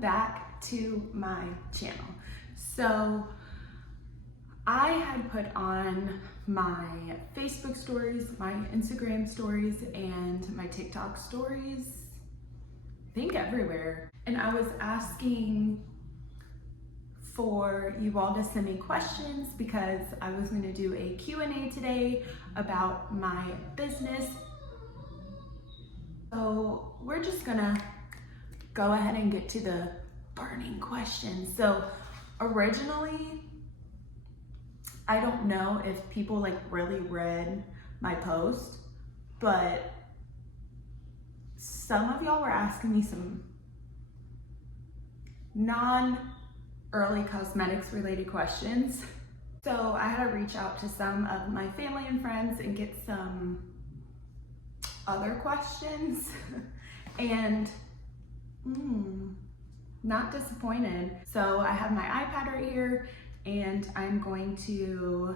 back to my channel. So I had put on my Facebook stories, my Instagram stories, and my TikTok stories, I think everywhere. And I was asking for you all to send me questions because I was going to do a Q&A today about my business. So we're just gonna go ahead and get to the burning questions. So originally, I don't know if people like really read my post, but some of y'all were asking me some non-Earley Cosmetics related questions. So I had to reach out to some of my family and friends and get some other questions and not disappointed. So I have my iPad right here and I'm going to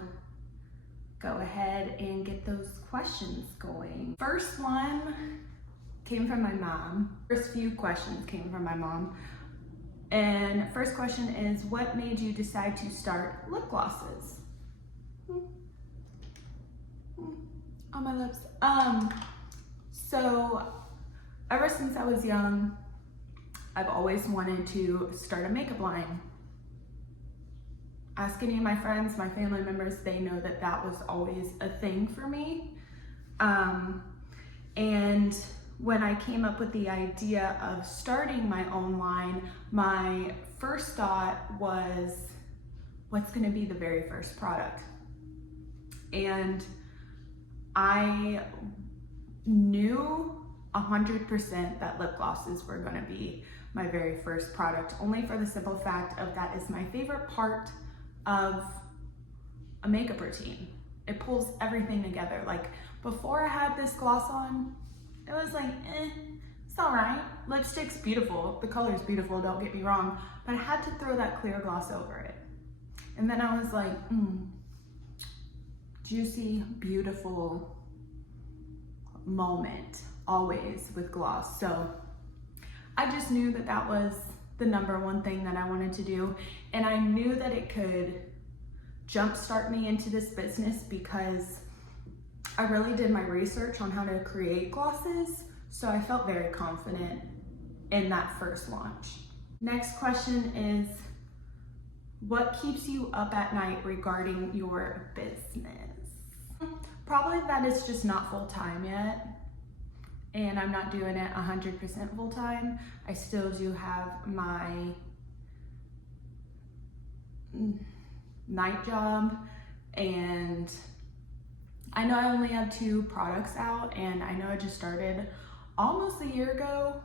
go ahead and get those questions going. First one came from my mom. First few questions came from my mom. And first question is, what made you decide to start lip glosses? On my lips. So ever since I was young, I've always wanted to start a makeup line. Ask any of my friends, my family members, they know that that was always a thing for me. And when I came up with the idea of starting my own line, my first thought was, what's gonna be the very first product? And I knew 100% that lip glosses were gonna be my very first product, only for the simple fact of that is my favorite part of a makeup routine. It pulls everything together. Like before I had this gloss on, it was like, it's all right. Lipstick's beautiful, the color's beautiful, don't get me wrong, but I had to throw that clear gloss over it. And then I was like, juicy, beautiful moment, always with gloss. So I just knew that that was the number one thing that I wanted to do. And I knew that it could jumpstart me into this business because I really did my research on how to create glosses. So I felt very confident in that first launch. Next question is, what keeps you up at night regarding your business? Probably that it's just not full time yet. And I'm not doing it 100% full time. I still do have my night job, and I know I only have 2 products out, and I know I just started almost a year ago,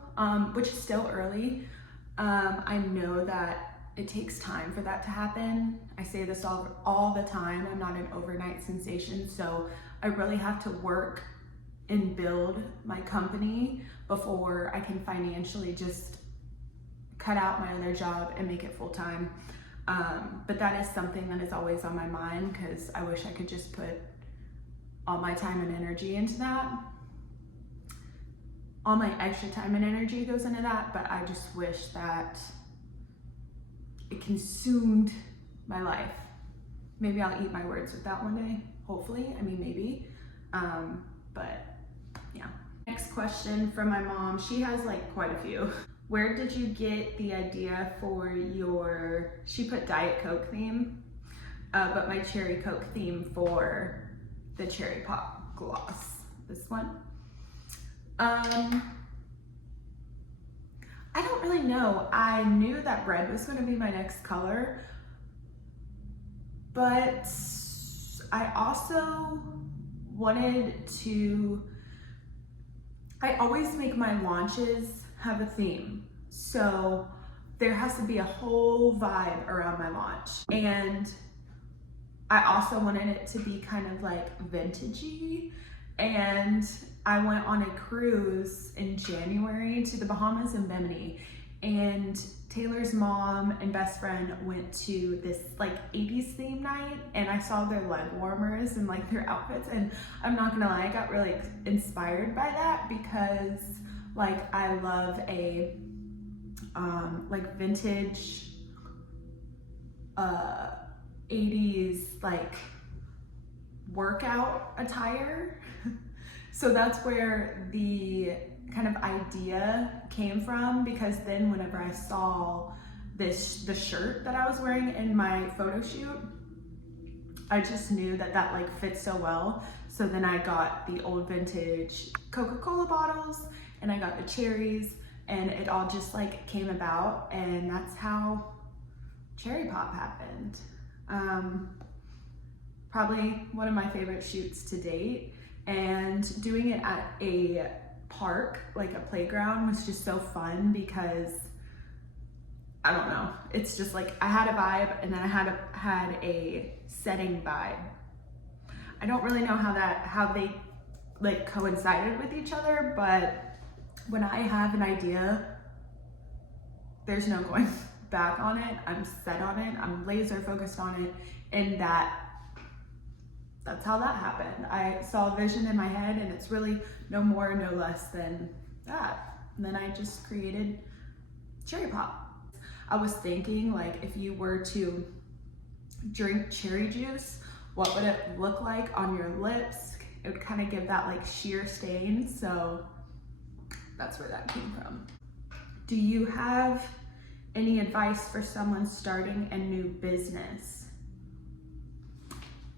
which is still early. I know that it takes time for that to happen. I say this all the time. I'm not an overnight sensation, so I really have to work and build my company before I can financially just cut out my other job and make it full time. But that is something that is always on my mind because I wish I could just put all my time and energy into that. All my extra time and energy goes into that, but I just wish that it consumed my life. Maybe I'll eat my words with that one day, hopefully. I mean, maybe, but yeah. Next question from my mom. She has like quite a few. Where did you get the idea for your, she put Diet Coke theme, but my Cherry Coke theme for the Cherry Pop gloss, this one. I don't really know. I knew that red was going to be my next color, but I also wanted to, I always make my launches have a theme. So there has to be a whole vibe around my launch. And I also wanted it to be kind of like vintagey. And I went on a cruise in January to the Bahamas and Bimini, and Taylor's mom and best friend went to this like 80s theme night, and I saw their leg warmers and like their outfits, and I'm not gonna lie, I got really inspired by that because like I love a like vintage 80s like workout attire. So that's where the kind of idea came from, because then whenever I saw the shirt that I was wearing in my photo shoot, I just knew that that like fit so well. So then I got the old vintage Coca-Cola bottles and I got the cherries, and it all just like came about, and that's how Cherry Pop happened. Probably one of my favorite shoots to date, and doing it at a park, like a playground, was just so fun because I don't know, it's just like I had a vibe, and then I had a setting vibe. I don't really know how they like coincided with each other, but when I have an idea, there's no going back on it. I'm set on it. I'm laser focused on it, and that's how that happened. I saw a vision in my head, and it's really no more, no less than that. And then I just created Cherry Pop. I was thinking, like, if you were to drink cherry juice, what would it look like on your lips? It would kind of give that like sheer stain. So that's where that came from. Do you have any advice for someone starting a new business?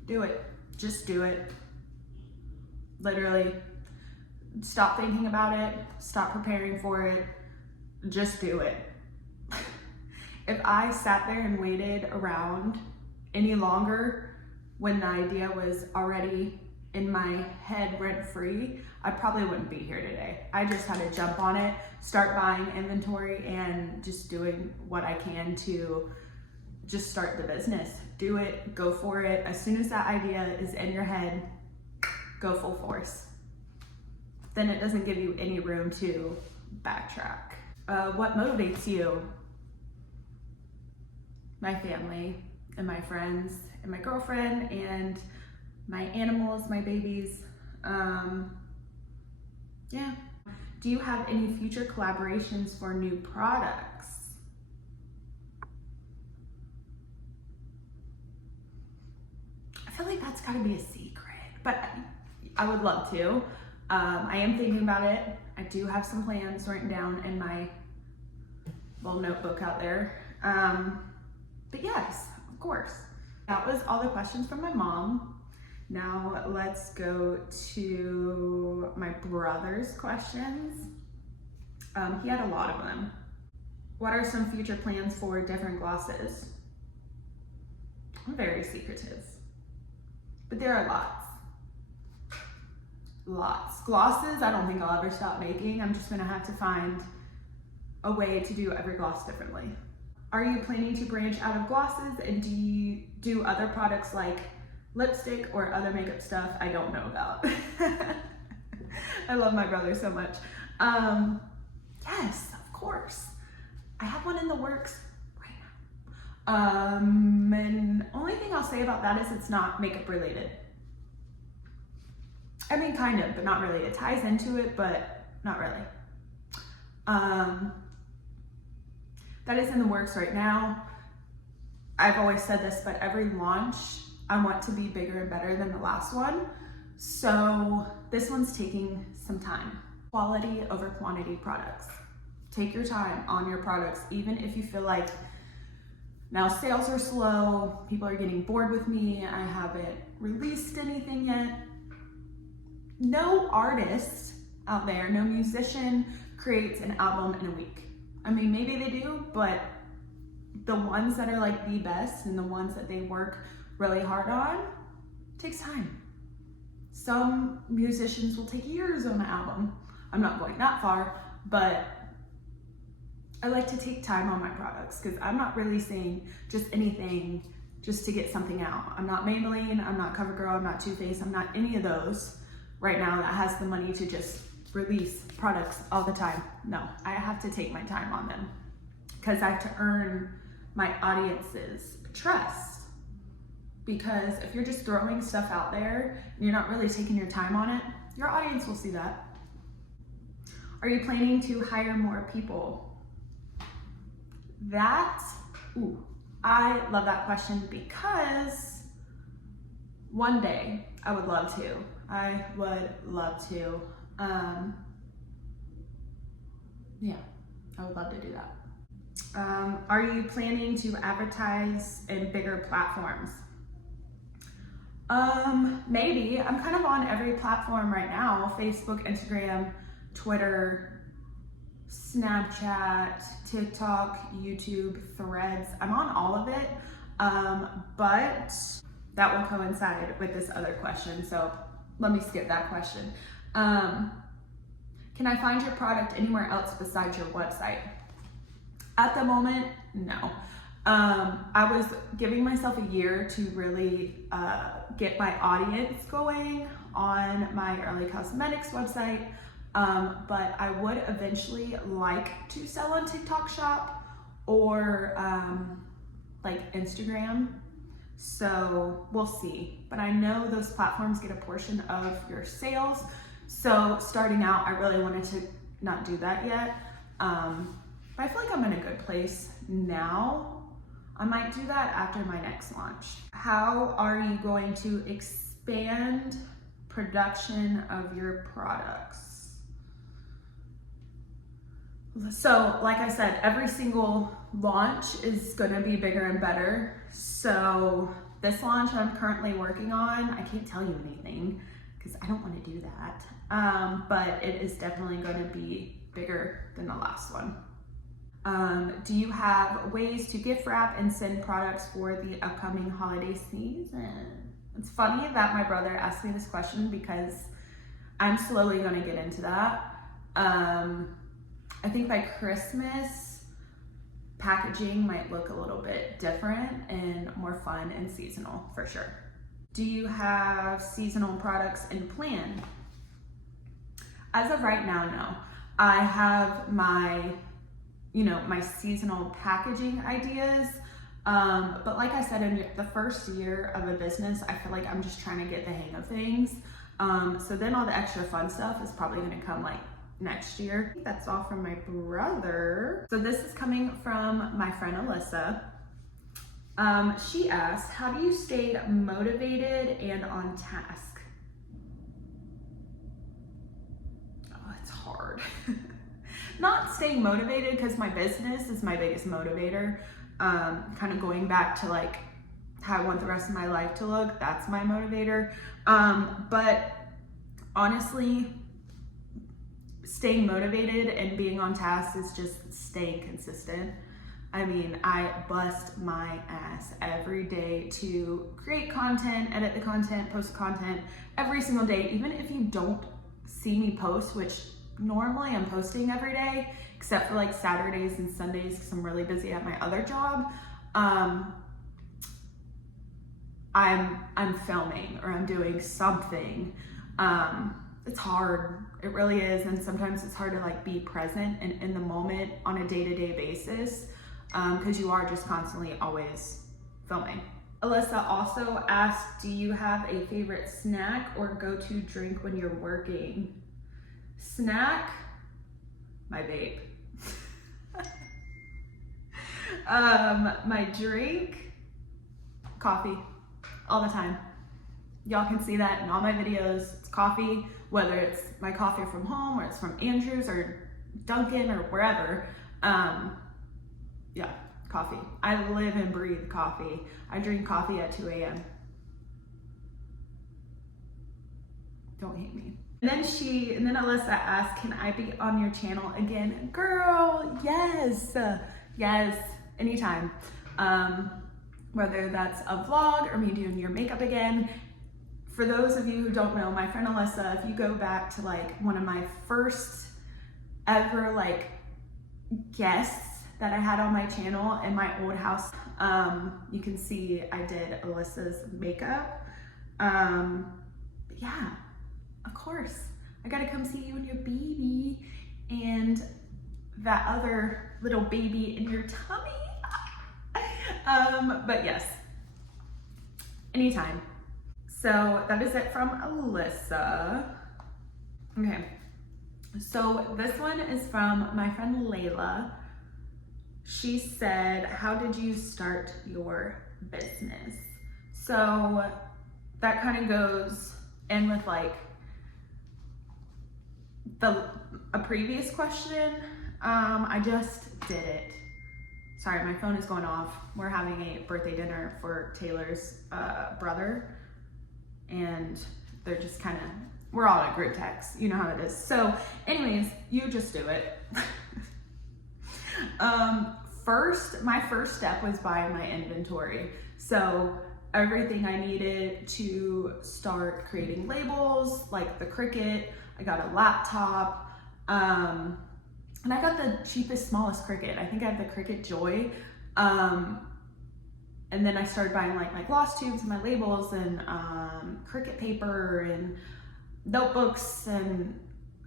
Do it. Just do it. Literally. Stop thinking about it. Stop preparing for it. Just do it. If I sat there and waited around any longer when the idea was already in my head rent-free, I probably wouldn't be here today. I just had to jump on it, start buying inventory, and just doing what I can to just start the business. Do it, go for it. As soon as that idea is in your head, go full force. Then it doesn't give you any room to backtrack. What motivates you? My family and my friends and my girlfriend and my animals, my babies. Yeah. Do you have any future collaborations for new products? I feel like that's gotta be a secret, but I would love to. I am thinking about it. I do have some plans written down in my little notebook out there. But yes, of course. That was all the questions from my mom. Now let's go to my brother's questions. He had a lot of them. What are some future plans for different glosses? I'm very secretive, but there are lots. Lots. Glosses, I don't think I'll ever stop making. I'm just gonna have to find a way to do every gloss differently. Are you planning to branch out of glosses, and do you do other products like lipstick or other makeup stuff I don't know about? I love my brother so much. Yes, of course. I have one in the works right now. And only thing I'll say about that is it's not makeup related. I mean, kind of, but not really. It ties into it, but not really. That is in the works right now. I've always said this, but every launch, I want to be bigger and better than the last one. So this one's taking some time. Quality over quantity products. Take your time on your products, even if you feel like now sales are slow, people are getting bored with me, I haven't released anything yet. No artist out there, no musician creates an album in a week. I mean, maybe they do, but the ones that are like the best and the ones that they work really hard on takes time. Some musicians will take years on an album. I'm not going that far, but I like to take time on my products because I'm not releasing just anything just to get something out. I'm not Maybelline, I'm not CoverGirl, I'm not Too Faced, I'm not any of those right now that has the money to just release products all the time. No, I have to take my time on them because I have to earn my audience's trust. Because if you're just throwing stuff out there and you're not really taking your time on it, your audience will see that. Are you planning to hire more people? I love that question because one day I would love to. I would love to. Yeah, I would love to do that. Are you planning to advertise in bigger platforms? Maybe. I'm kind of on every platform right now: Facebook, Instagram, Twitter, Snapchat, TikTok, YouTube, Threads. I'm on all of it, but that will coincide with this other question, so let me skip that question. Can I find your product anywhere else besides your website? At the moment, no. I was giving myself a year to really get my audience going on my Earley Cosmetics website, but I would eventually like to sell on TikTok Shop or like Instagram. So we'll see. But I know those platforms get a portion of your sales. So starting out, I really wanted to not do that yet. But I feel like I'm in a good place now. I might do that after my next launch. How are you going to expand production of your products? So, like I said, every single launch is gonna be bigger and better. So this launch I'm currently working on, I can't tell you anything because I don't wanna do that. But it is definitely gonna be bigger than the last one. Do you have ways to gift wrap and send products for the upcoming holiday season? It's funny that my brother asked me this question because I'm slowly going to get into that. I think by Christmas, packaging might look a little bit different and more fun and seasonal for sure. Do you have seasonal products in plan? As of right now, no. I have my seasonal packaging ideas. But like I said, in the first year of a business, I feel like I'm just trying to get the hang of things. So then all the extra fun stuff is probably gonna come like next year. I think that's all from my brother. So this is coming from my friend Alyssa. She asked, how do you stay motivated and on task? Oh, it's hard. Not staying motivated because my business is my biggest motivator. Kind of going back to like how I want the rest of my life to look, that's my motivator. But honestly, staying motivated and being on task is just staying consistent. I mean, I bust my ass every day to create content, edit the content, post content every single day. Even if you don't see me post, which normally I'm posting every day, except for like Saturdays and Sundays because I'm really busy at my other job. I'm filming or I'm doing something. It's hard, it really is, and sometimes it's hard to like be present and in the moment on a day-to-day basis because you are just constantly always filming. Alyssa also asked, do you have a favorite snack or go-to drink when you're working? Snack, my vape. My drink, coffee, all the time. Y'all can see that in all my videos. It's coffee, whether it's my coffee from home or it's from Andrew's or Dunkin' or wherever. Yeah, coffee. I live and breathe coffee. I drink coffee at 2 a.m. Don't hate me. And then Alyssa asked, can I be on your channel again? Girl, yes, anytime. Whether that's a vlog or me doing your makeup again. For those of you who don't know, my friend Alyssa, if you go back to like one of my first ever like guests that I had on my channel in my old house, you can see I did Alyssa's makeup. Yeah. Of course, I gotta come see you and your baby and that other little baby in your tummy. But yes, anytime. So that is it from Alyssa. Okay, so this one is from my friend Layla. she said, how did you start your business? So that kind of goes in with like a previous question. I just did it. Sorry, my phone is going off. We're having a birthday dinner for Taylor's brother, and they're just kind of, we're all in a group text. You know how it is. So anyways, you just do it. My first step was buying my inventory. So everything I needed to start creating labels, like the Cricut, I got a laptop, and I got the cheapest, smallest Cricut. I think I have the Cricut Joy. And then I started buying like my gloss tubes and my labels and Cricut paper and notebooks and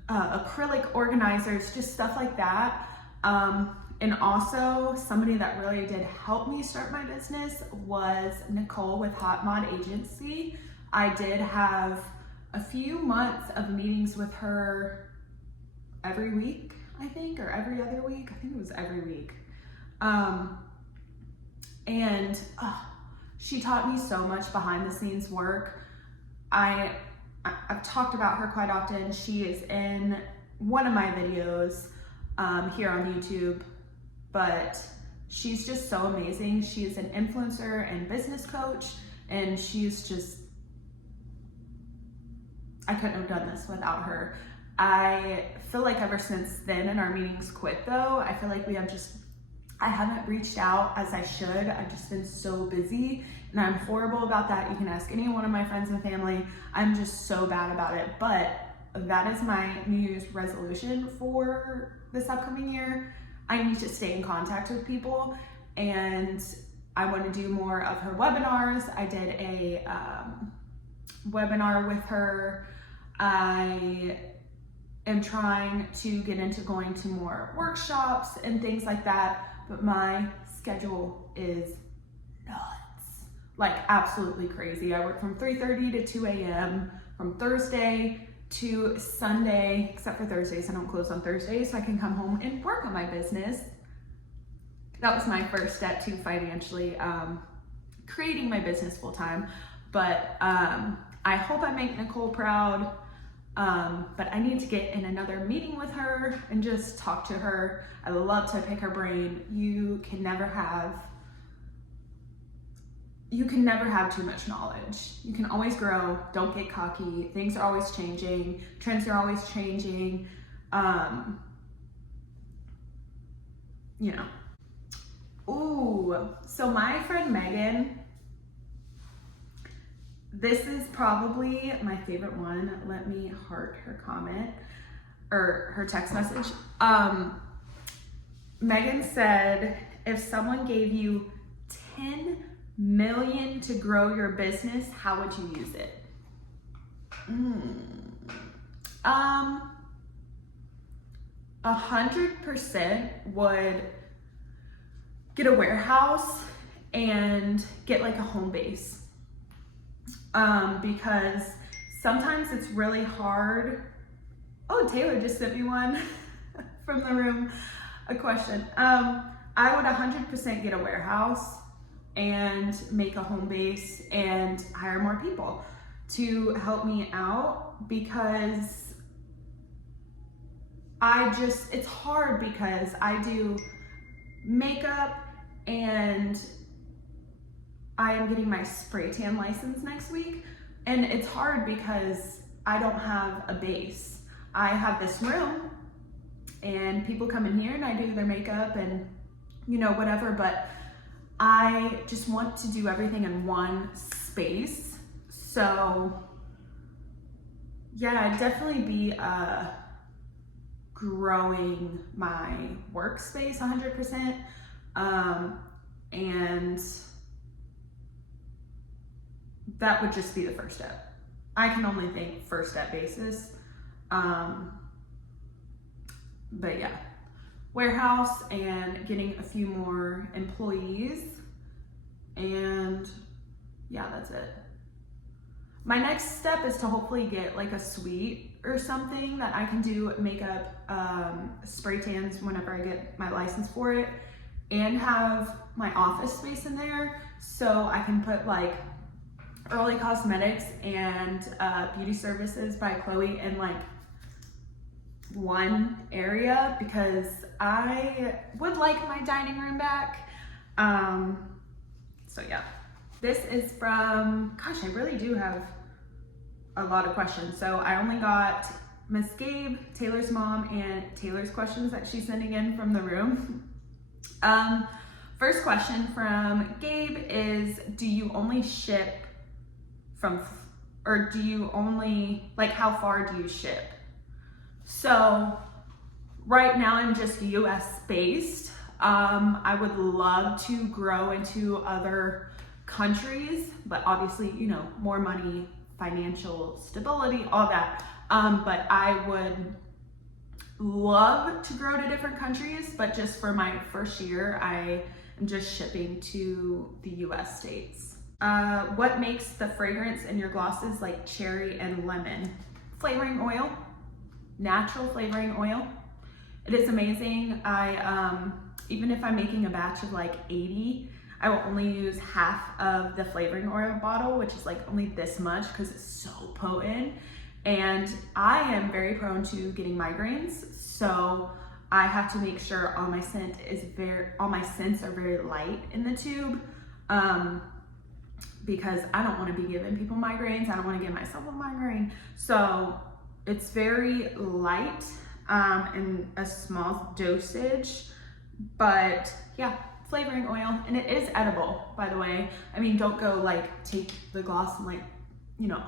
acrylic organizers, just stuff like that. And also somebody that really did help me start my business was Nicole with Hot Mod Agency. I did have a few months of meetings with her every week, I think, or every other week. I think it was every week. And she taught me so much behind the scenes work. I've talked about her quite often. She is in one of my videos here on YouTube, but she's just so amazing. She is an influencer and business coach, and she's just, I couldn't have done this without her. I feel like ever since then, and our meetings quit though, I feel like I haven't reached out as I should. I've just been so busy, and I'm horrible about that. You can ask any one of my friends and family. I'm just so bad about it, but that is my New Year's resolution for this upcoming year. I need to stay in contact with people, and I want to do more of her webinars. I did a webinar with her. I am trying to get into going to more workshops and things like that, but my schedule is nuts, like absolutely crazy. I work from 3:30 to 2 a.m. from Thursday to Sunday, except for Thursdays. I don't close on Thursdays, so I can come home and work on my business. That was my first step to financially creating my business full time. But I hope I make Nicole proud. But I need to get in another meeting with her and just talk to her. I love to pick her brain. You can never have too much knowledge. You can always grow. Don't get cocky. Things are always changing. Trends are always changing. You know. Ooh, so my friend Megan, this is probably my favorite one. Let me heart her comment or her text message. Megan said, if someone gave you 10 million to grow your business, how would you use it? 100% would get a warehouse and get like a home base. Because sometimes it's really hard. Oh, Taylor just sent me one from the room, a question. I would 100% get a warehouse and make a home base and hire more people to help me out, because it's hard because I do makeup and I am getting my spray tan license next week, and it's hard because I don't have a base. I have this room and people come in here and I do their makeup and whatever, but I just want to do everything in one space. So yeah, I'd definitely be growing my workspace 100%, and that would just be the first step. I can only think first step basis. But yeah, warehouse and getting a few more employees, and yeah, that's it. My next step is to hopefully get like a suite or something that I can do makeup, spray tans whenever I get my license for it, and have my office space in there, so I can put like Earley Cosmetics and Beauty Services by Chloe in like one area, because I would like my dining room back. So yeah, this is from, gosh, I really do have a lot of questions. So I only got Miss Gabe, Taylor's mom, and Taylor's questions that she's sending in from the room. First question from Gabe is, do you only ship from, or do you only, like, how far do you ship? So right now I'm just US based. I would love to grow into other countries, but obviously, you know, more money, financial stability, all that. But I would love to grow to different countries, but just for my first year, I am just shipping to the US states. What makes the fragrance in your glosses like cherry and lemon? Flavoring oil, natural flavoring oil. It is amazing. Even if I'm making a batch of like 80, I will only use half of the flavoring oil bottle, which is like only this much because it's so potent. And I am very prone to getting migraines, so I have to make sure all my scents are very light in the tube, because I don't want to be giving people migraines. I don't want to give myself a migraine. So it's very light in a small dosage, but yeah, flavoring oil, and it is edible, by the way. I mean, don't go like take the gloss and like, you know,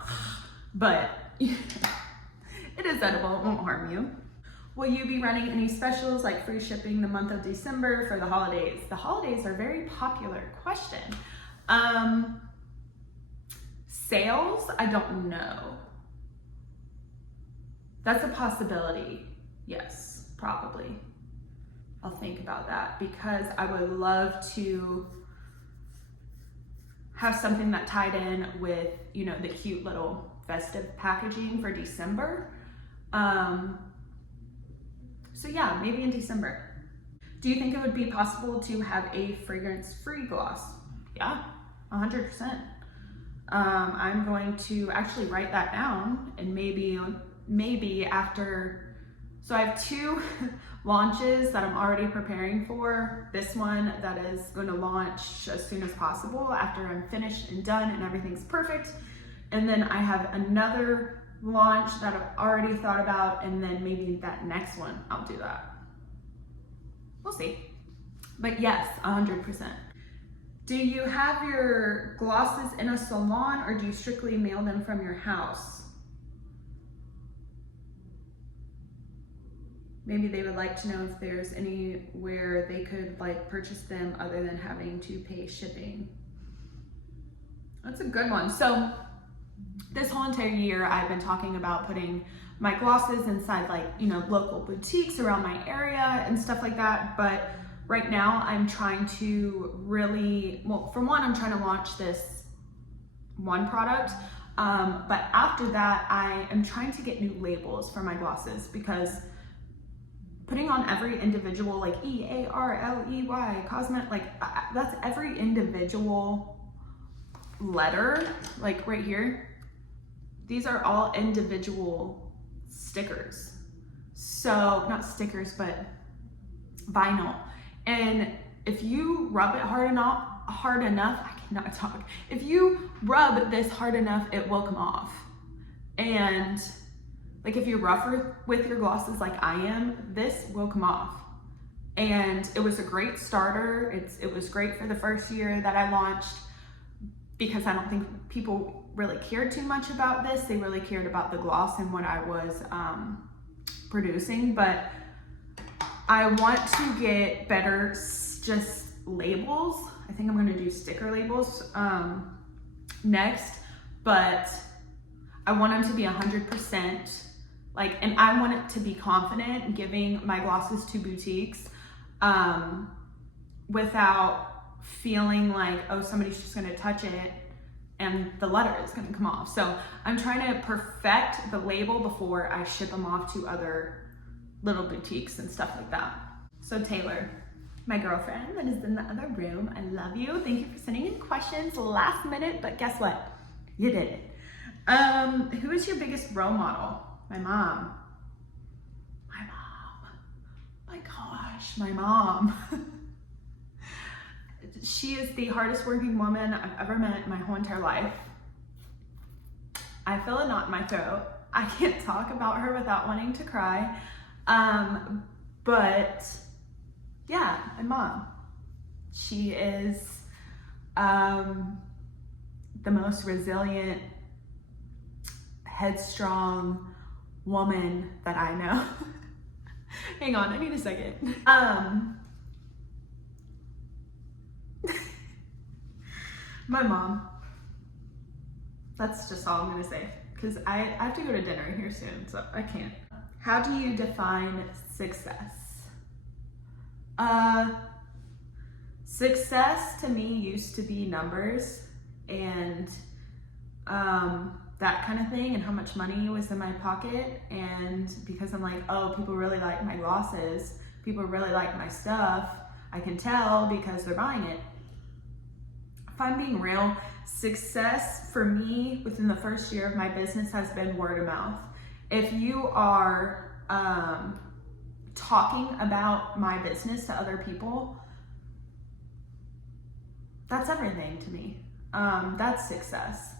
but it is edible, it won't harm you. Will you be running any specials like free shipping the month of December for the holidays? The holidays are a very popular question. Sales, I don't know. That's a possibility. Yes, probably. I'll think about that, because I would love to have something that tied in with, you know, the cute little festive packaging for December. So yeah, maybe in December. Do you think it would be possible to have a fragrance-free gloss? Yeah, 100%. I'm going to actually write that down, and maybe after, so I have 2 launches that I'm already preparing for. This one that is going to launch as soon as possible after I'm finished and done and everything's perfect. And then I have another launch that I've already thought about, and then maybe that next one, I'll do that. We'll see. But yes, 100%. Do you have your glosses in a salon, or do you strictly mail them from your house? Maybe they would like to know if there's anywhere they could like purchase them other than having to pay shipping. That's a good one. So this whole entire year, I've been talking about putting my glosses inside like, you know, local boutiques around my area and stuff like that. But right now I'm trying to really, well, for one, I'm trying to launch this one product. But after that, I am trying to get new labels for my glosses, because putting on every individual, like E-A-R-L-E-Y, cosmetic, like that's every individual letter, like right here. These are all individual stickers. So, not stickers, but vinyl. And if you rub it hard enough, I cannot talk. If you rub this hard enough, it will come off. And like if you're rougher with your glosses like I am, this will come off. And it was a great starter. It was great for the first year that I launched, because I don't think people really cared too much about this. They really cared about the gloss and what I was producing. But I want to get better just labels. I think I'm gonna do sticker labels next, but I want them to be 100%. Like, and I want it to be confident giving my glosses to boutiques without feeling like, oh, somebody's just gonna touch it and the letter is gonna come off. So I'm trying to perfect the label before I ship them off to other little boutiques and stuff like that. So Taylor, my girlfriend that is in the other room. I love you. Thank you for sending in questions last minute, but guess what? You did it. Who is your biggest role model? My mom. My mom. My gosh, my mom. She is the hardest working woman I've ever met in my whole entire life. I feel a knot in my throat. I can't talk about her without wanting to cry. But yeah, my mom. She is the most resilient, headstrong woman that I know. Hang on, I need a second. My mom. That's just all I'm gonna say, because I have to go to dinner here soon, so I can't. How do you define success? Success to me used to be numbers and that kind of thing, and how much money was in my pocket. And because I'm like, oh, people really like my glosses, people really like my stuff, I can tell because they're buying it. If I'm being real, success for me within the first year of my business has been word of mouth. If you are talking about my business to other people, that's everything to me. That's success.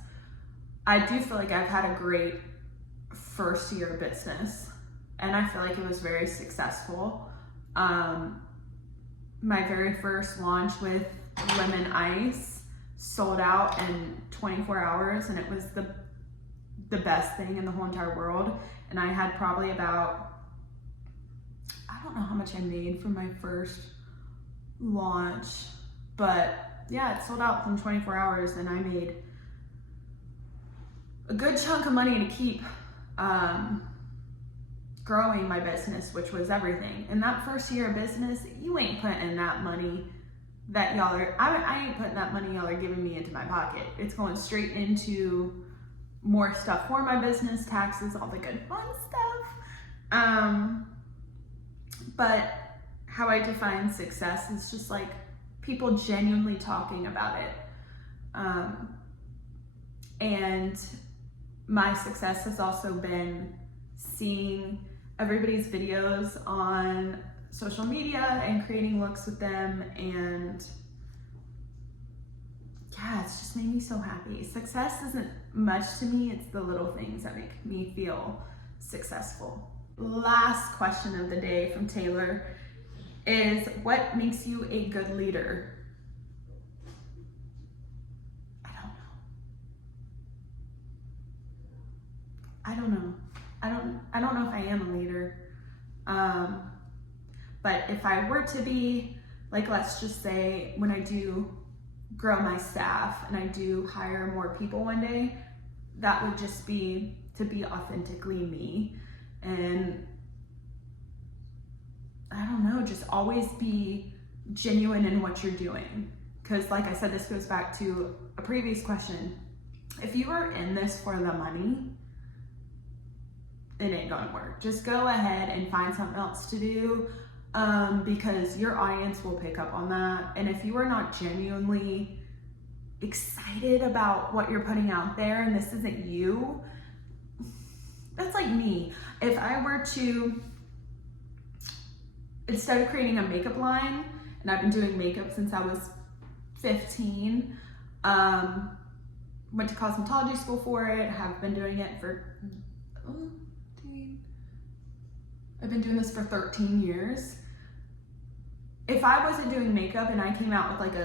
I do feel like I've had a great first year of business, and I feel like it was very successful. My very first launch with lemon ice sold out in 24 hours, and it was the best thing in the whole entire world. And I had probably about, I don't know how much I made from my first launch, but yeah, it sold out within 24 hours, and I made a good chunk of money to keep growing my business, which was everything. In that first year of business, you ain't putting that money that y'all are, I ain't putting that money y'all are giving me into my pocket. It's going straight into more stuff for my business, taxes, all the good fun stuff. But how I define success is just like people genuinely talking about it. And my success has also been seeing everybody's videos on social media and creating looks with them, and yeah, it's just made me so happy. Success isn't much to me, it's the little things that make me feel successful. Last question of the day from Taylor is, what makes you a good leader? I don't know. I don't know if I am a leader. But if I were to be, like, let's just say when I do grow my staff and I do hire more people one day, that would just be to be authentically me. And I don't know, just always be genuine in what you're doing. Because like I said, this goes back to a previous question. If you are in this for the money, it ain't gonna work. Just go ahead and find something else to do, because your audience will pick up on that. And if you are not genuinely excited about what you're putting out there and this isn't you, that's like me. If I were to, instead of creating a makeup line, and I've been doing makeup since I was 15, went to cosmetology school for it, have been doing it for, I've been doing this for 13 years. If I wasn't doing makeup and I came out with like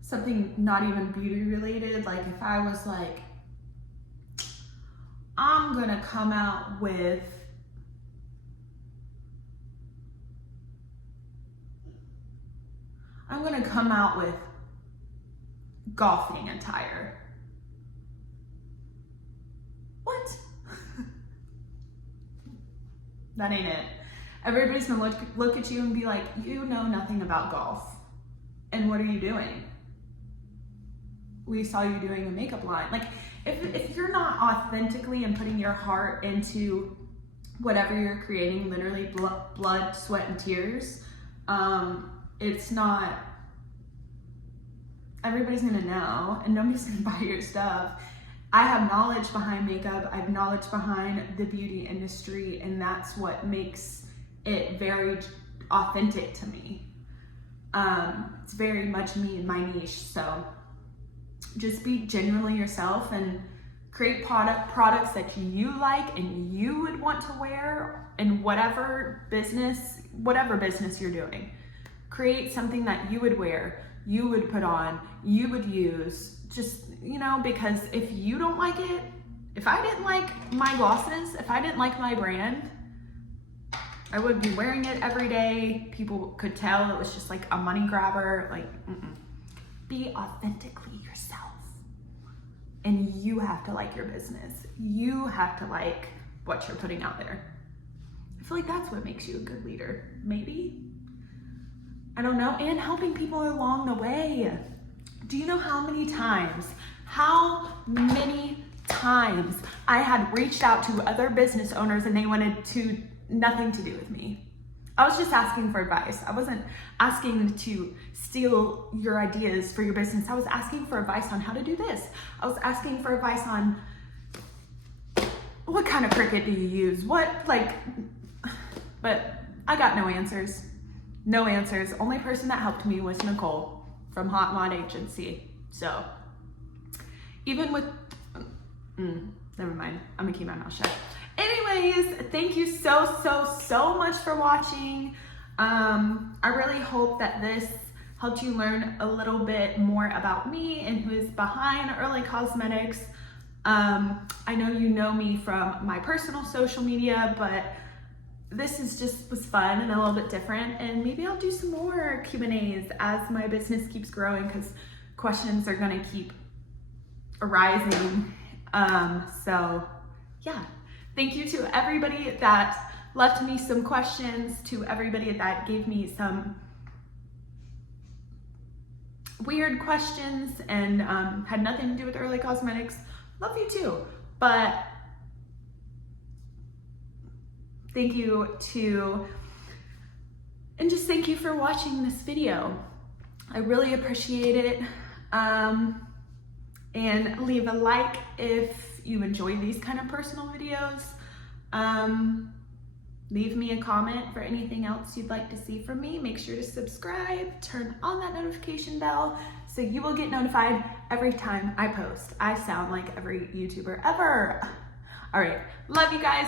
something not even beauty related, like if I was like, I'm gonna come out with golfing attire. What? That ain't it. Everybody's gonna look at you and be like, you know nothing about golf. And what are you doing? We saw you doing a makeup line. Like, if you're not authentically and putting your heart into whatever you're creating, literally blood, sweat, and tears. It's not, everybody's gonna know and nobody's gonna buy your stuff. I have knowledge behind makeup, I have knowledge behind the beauty industry, and that's what makes it very authentic to me. It's very much me and my niche, so just be genuinely yourself and create products that you like and you would want to wear in whatever business you're doing. Create something that you would wear, you would put on, you would use, just, you know, because if you don't like it, if I didn't like my glosses, if I didn't like my brand, I would be wearing it every day. People could tell it was just like a money grabber. Like, be authentically yourself. And you have to like your business. You have to like what you're putting out there. I feel like that's what makes you a good leader. Maybe? I don't know. And helping people along the way. Do you know how many times I had reached out to other business owners and they wanted nothing to do with me? I was just asking for advice. I wasn't asking to steal your ideas for your business. I was asking for advice on how to do this. I was asking for advice on what kind of Cricut do you use? But I got no answers. No answers. Only person that helped me was Nicole from Hot Mod Agency. So even with, never mind. I'm gonna keep my mouth shut. Anyways, thank you so much for watching. I really hope that this helped you learn a little bit more about me and who is behind Earley Cosmetics. I know you know me from my personal social media, but this was fun and a little bit different, and maybe I'll do some more Q&As as my business keeps growing, because questions are gonna keep arising. So yeah. Thank you to everybody that left me some questions, to everybody that gave me some weird questions and had nothing to do with Earley Cosmetics. Love you too. But thank you and just thank you for watching this video. I really appreciate it. And leave a like if you enjoy these kind of personal videos. Leave me a comment for anything else you'd like to see from me. Make sure to subscribe, turn on that notification bell so you will get notified every time I post. I sound like every YouTuber ever. All right, love you guys.